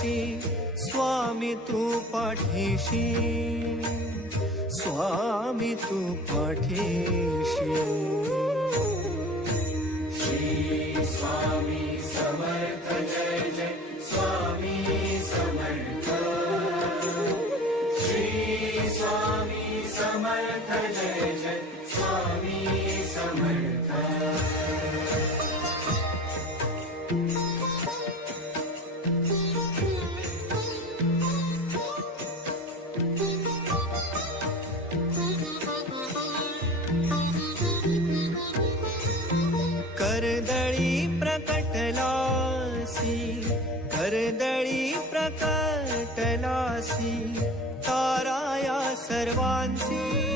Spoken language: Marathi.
पाठीशी, स्वामी तू पाठीशी, स्वामी तू पाठीशी. श्री स्वामी समर्थ जय जय स्वामी समर्थ. श्री स्वामी समर्थ जय जय स्वामी समर्थ. कर्दळी प्रकटलासी, कर्दळी प्रकटलासी, ताराया सर्वांची